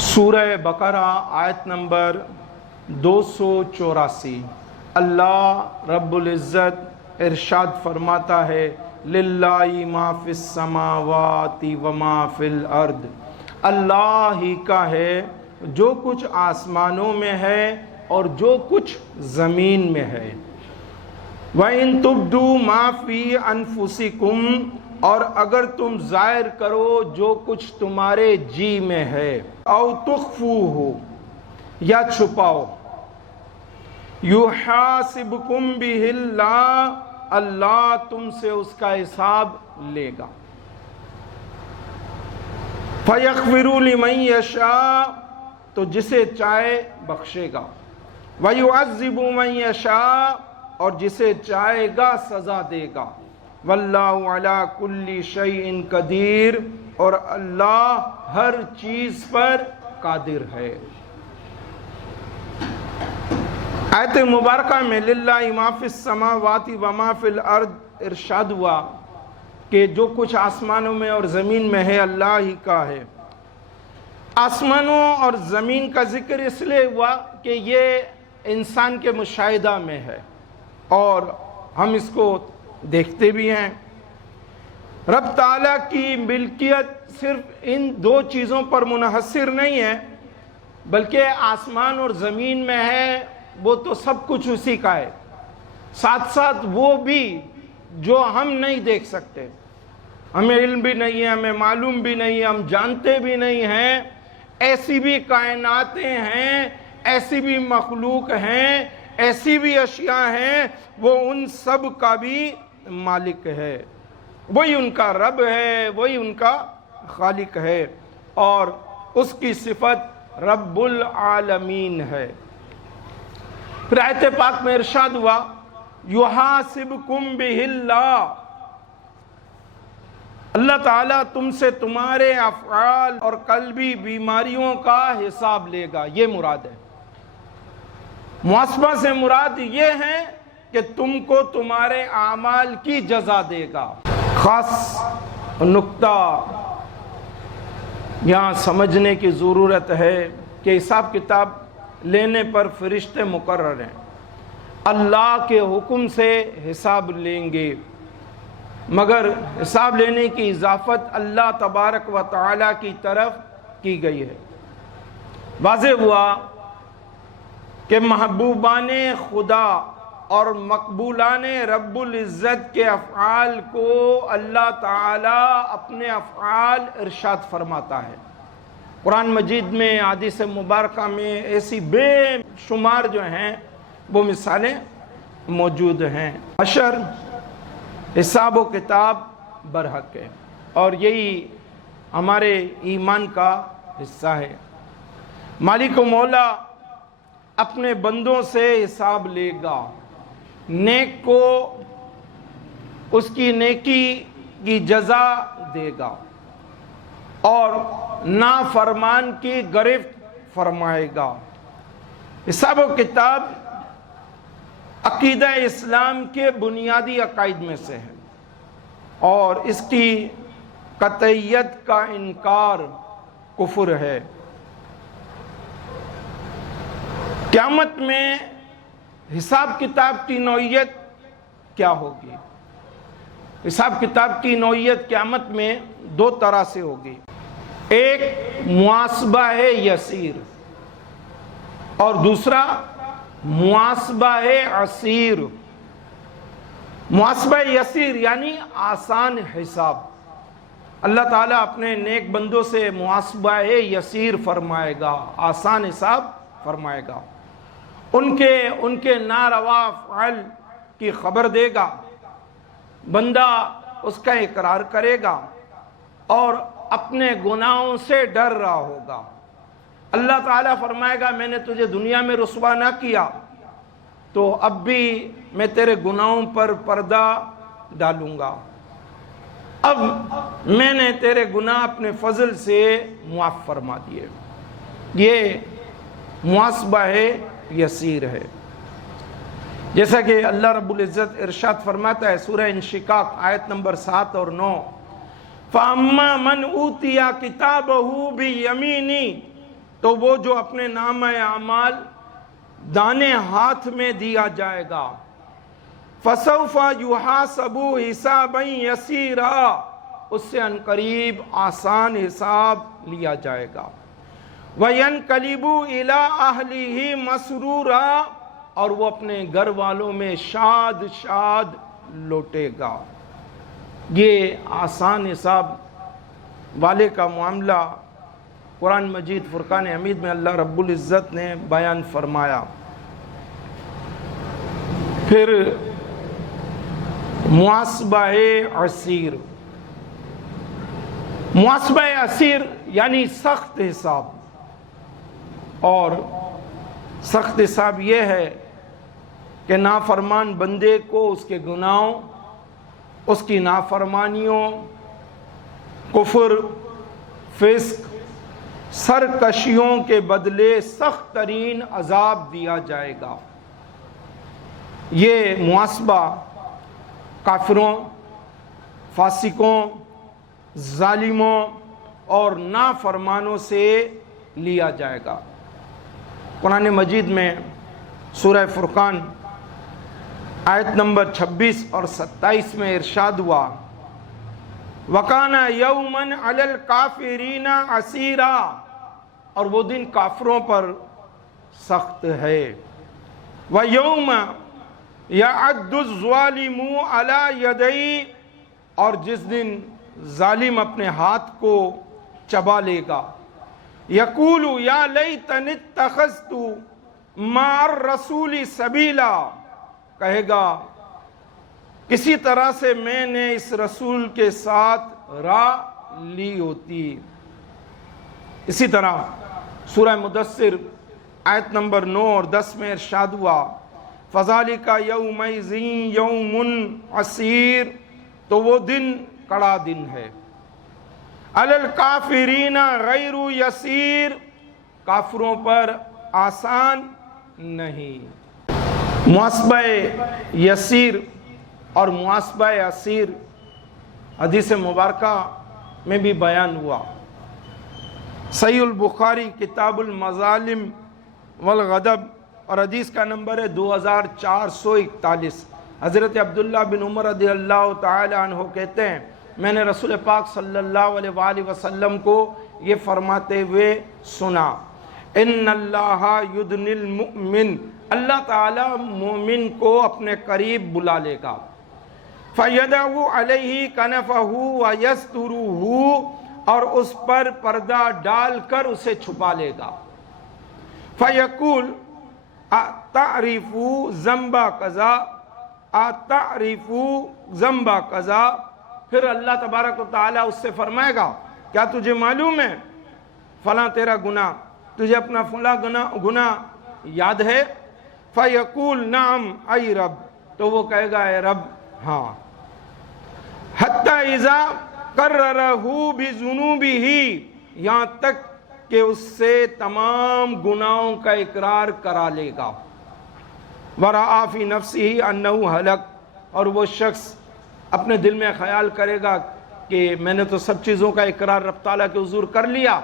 سورہ بقرہ آیت نمبر 284۔ اللہ رب العزت ارشاد فرماتا ہے للہ ما فی السماوات و ما فی الارض، اللہ ہی کا ہے جو کچھ آسمانوں میں ہے اور جو کچھ زمین میں ہے۔ وَإِن تُبْدُوا مَا فِي أَنفُسِكُمْ، اور اگر تم ظاہر کرو جو کچھ تمہارے جی میں ہے، او تخفوہ، یا چھپاؤ، یحاسبکم بہ اللہ، اللہ تم سے اس کا حساب لے گا۔ فَيَغْفِرُ لِمَن يَشَاءُ، تو جسے چاہے بخشے گا، وَيُعَذِّبُ مَن يَشَاءُ، اور جسے چاہے گا سزا دے گا۔ واللہ علی کل شیء قدیر، اور اللہ ہر چیز پر قادر ہے۔ آیت مبارکہ میں للہ ما فی السماوات و ما فی الارض ارشاد ہوا کہ جو کچھ آسمانوں میں اور زمین میں ہے اللہ ہی کا ہے۔ آسمانوں اور زمین کا ذکر اس لیے ہوا کہ یہ انسان کے مشاہدہ میں ہے اور ہم اس کو دیکھتے بھی ہیں۔ رب تعالیٰ کی ملکیت صرف ان دو چیزوں پر منحصر نہیں ہے، بلکہ آسمان اور زمین میں ہے وہ تو سب کچھ اسی کا ہے، ساتھ ساتھ وہ بھی جو ہم نہیں دیکھ سکتے، ہمیں علم بھی نہیں ہے، ہمیں معلوم بھی نہیں ہے، ہم جانتے بھی نہیں ہیں، ایسی بھی کائناتیں ہیں، ایسی بھی مخلوق ہیں، ایسی بھی اشیاء ہیں، وہ ان سب کا بھی مالک ہے، وہی ان کا رب ہے، وہی ان کا خالق ہے، اور اس کی صفت رب العالمین ہے۔ پھر آیت پاک میں ارشاد ہوا یحاسبکم بہ اللہ، اللہ تعالیٰ تم سے تمہارے افعال اور قلبی بیماریوں کا حساب لے گا، یہ مراد ہے۔ محاسبہ سے مراد یہ ہے کہ تم کو تمہارے اعمال کی جزا دے گا۔ خاص نکتہ یہاں سمجھنے کی ضرورت ہے کہ حساب کتاب لینے پر فرشتے مقرر ہیں، اللہ کے حکم سے حساب لیں گے، مگر حساب لینے کی اضافت اللہ تبارک و تعالی کی طرف کی گئی ہے۔ واضح ہوا کہ محبوبان خدا اور مقبولان رب العزت کے افعال کو اللہ تعالیٰ اپنے افعال ارشاد فرماتا ہے۔ قرآن مجید میں احادیث مبارکہ میں ایسی بے شمار جو ہیں وہ مثالیں موجود ہیں۔ حشر، حساب و کتاب برحق ہے، اور یہی ہمارے ایمان کا حصہ ہے۔ مالک و مولا اپنے بندوں سے حساب لے گا، نیک کو اس کی نیکی کی جزا دے گا اور نافرمان کی گرفت فرمائے گا۔ حساب و کتاب عقیدہ اسلام کے بنیادی عقائد میں سے ہے، اور اس کی قطعیت کا انکار کفر ہے۔ قیامت میں حساب کتاب کی نوعیت کیا ہوگی؟ حساب کتاب کی نوعیت قیامت میں دو طرح سے ہوگی، ایک محاسبہ یسیر اور دوسرا محاسبہ عسیر۔ محاسبہ یسیر یعنی آسان حساب، اللہ تعالیٰ اپنے نیک بندوں سے محاسبہ یسیر فرمائے گا، آسان حساب فرمائے گا، ان کے ناروا افعال کی خبر دے گا، بندہ اس کا اقرار کرے گا اور اپنے گناہوں سے ڈر رہا ہوگا۔ اللہ تعالیٰ فرمائے گا میں نے تجھے دنیا میں رسوا نہ کیا تو اب بھی میں تیرے گناہوں پر پردہ ڈالوں گا، اب میں نے تیرے گناہ اپنے فضل سے معاف فرما دیے۔ یہ محاسبہ یسیر ہے، جیسا کہ اللہ رب العزت ارشاد فرماتا ہے سورہ انشقاق آیت نمبر 7 اور 9، فَأَمَّا مَنْ أُوتِيَ كِتَابَهُ بِيَمِينِهِ تو وہ جو اپنے نامہ اعمال دانے ہاتھ میں دیا جائے گا، فَسَوْفَ يُحَاسَبُ حِسَابًا يَسِيرًا، اس سے عنقریب آسان حساب لیا جائے گا، وَيَنْقَلِبُ إِلَىٰ أَهْلِهِ مَسْرُورًا، اور وہ اپنے گھر والوں میں شاد شاد لوٹے گا۔ یہ آسان حساب والے کا معاملہ قرآن مجید فرقان حمید میں اللہ رب العزت نے بیان فرمایا۔ پھر محاسبہ عسیر، محاسبہ عسیر یعنی سخت حساب، اور سخت حساب یہ ہے کہ نافرمان بندے کو اس کے گناہوں، اس کی نافرمانیوں، کفر، فسق، سرکشیوں کے بدلے سخت ترین عذاب دیا جائے گا۔ یہ محاسبہ کافروں، فاسقوں، ظالموں اور نافرمانوں سے لیا جائے گا۔ قرآن مجید میں سورہ فرقان آیت نمبر 26 اور 27 میں ارشاد ہوا، وَكَانَ يَوْمًا عَلَى الْكَافِرِينَ عَسِيرًا، اور وہ دن کافروں پر سخت ہے، وَيَوْمَ يَعَدُّ الظَّالِمُ عَلَى يَدَيْهِ، اور جس دن ظالم اپنے ہاتھ کو چبا لے گا، يَقُولُ يَا لَيْتَنِي اتَّخَذْتُ مَعَ الرَّسُولِ سَبِيلًا، کہے گا کسی طرح سے میں نے اس رسول کے ساتھ راہ لی ہوتی۔ اسی طرح سورہ مدثر آیت نمبر 9 اور 10 میں ارشاد ہوا، فَذَلِكَ يَوْمَئِذٍ يَوْمٌ عَسِيرٌ، تو وہ دن کڑا دن ہے، عَلَى الْكَافِرِينَ غَيْرُ يَسِيرٌ، کافروں پر آسان نہیں۔ محاسبہ یسیر اور محاسبہ عسیر حدیث مبارکہ میں بھی بیان ہوا۔ صحیح البخاری کتاب المظالم والغضب اور حدیث کا نمبر ہے 2441۔ حضرت عبداللہ بن عمر رضی اللہ تعالی عنہ کہتے ہیں، میں نے رسول پاک صلی اللہ علیہ وآلہ وسلم کو یہ فرماتے ہوئے سنا، ان اللہ یدنی المؤمن، اللہ تعالیٰ مومن کو اپنے قریب بلا لے گا، فَيَدَعُ عَلَيْهِ كَنَفَهُ وَيَسْتُرُهُ، اور اس پر پردہ ڈال کر اسے چھپا لے گا، فَيَقُولُ أَتَعْرِفُ ذَنْبَ كَذَا أَتَعْرِفُ ذَنْبَ كَذَا، پھر اللہ تبارک و تعالیٰ اس سے فرمائے گا کیا تجھے معلوم ہے فلاں تیرا گناہ، تجھے اپنا فلاں گناہ یاد ہے؟ فَيَقُولُ نَعَمْ اَيْ رب، تو وہ کہے گا اے رب ہاں، حَتَّى إِذَا قَرَّرَهُ بِذُنُوبِهِ، یہاں تک کہ اس سے تمام گناہوں کا اقرار کرا لے گا، وَرَآ فِي نَفْسِهِ أَنَّهُ هَلَكَ، اور وہ شخص اپنے دل میں خیال کرے گا کہ میں نے تو سب چیزوں کا اقرار رب تعالیٰ کے حضور کر لیا،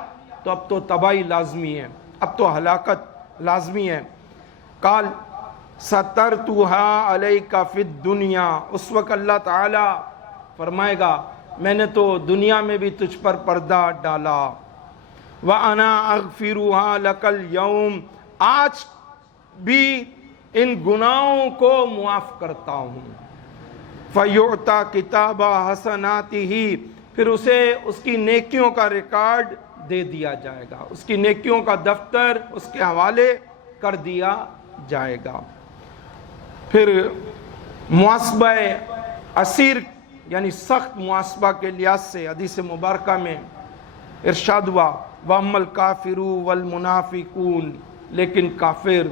تو اب تو تباہی لازمی ہے، اب تو ہلاکت لازمی ہے۔ قال سترتها علیک فی الدنیا، اس وقت اللہ تعالیٰ فرمائے گا میں نے تو دنیا میں بھی تجھ پر پردہ ڈالا، وَأَنَا أَغْفِرُهَا لَكَ الْيَوْمِ، آج بھی ان گناہوں کو معاف کرتا ہوں، فَيُعْتَى كِتَابَ حَسَنَاتِهِ، پھر اسے اس کی نیکیوں کا ریکارڈ دے دیا جائے گا، اس کی نیکیوں کا دفتر اس کے حوالے کر دیا جائے گا۔ پھر محاسبہ عسیر یعنی سخت محاسبہ کے لحاظ سے حدیث مبارکہ میں ارشاد ہوا، وَأَمَّا الْكَافِرُ وَالْمُنَافِقُونَ، لیکن کافر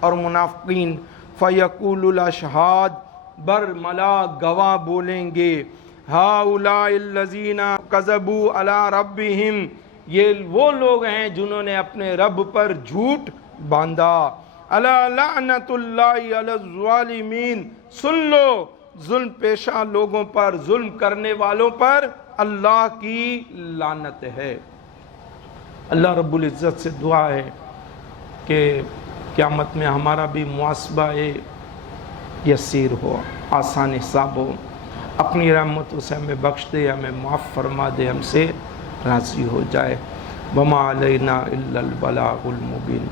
اور منافقین، فَيَقُولُ الْأَشْهَادُ، برملا گواہ بولیں گے، هَؤُلَاءِ الَّذِينَ كَذَبُوا عَلَىٰ رَبِّهِمْ، یہ وہ لوگ ہیں جنہوں نے اپنے رب پر جھوٹ باندھا، أَلَا لَعْنَةُ اللَّهِ عَلَى الظَّالِمِينَ، سن لو ظلم پیشہ لوگوں پر، ظلم کرنے والوں پر اللہ کی لعنت ہے۔ اللہ رب العزت سے دعا ہے کہ قیامت میں ہمارا بھی محاسبہ یسیر ہو، آسان حساب ہو، اپنی رحمتوں سے ہمیں بخش دے، ہمیں معاف فرما دے، ہم سے راضی ہو جائے۔ وما علینا الا البلاغ المبین۔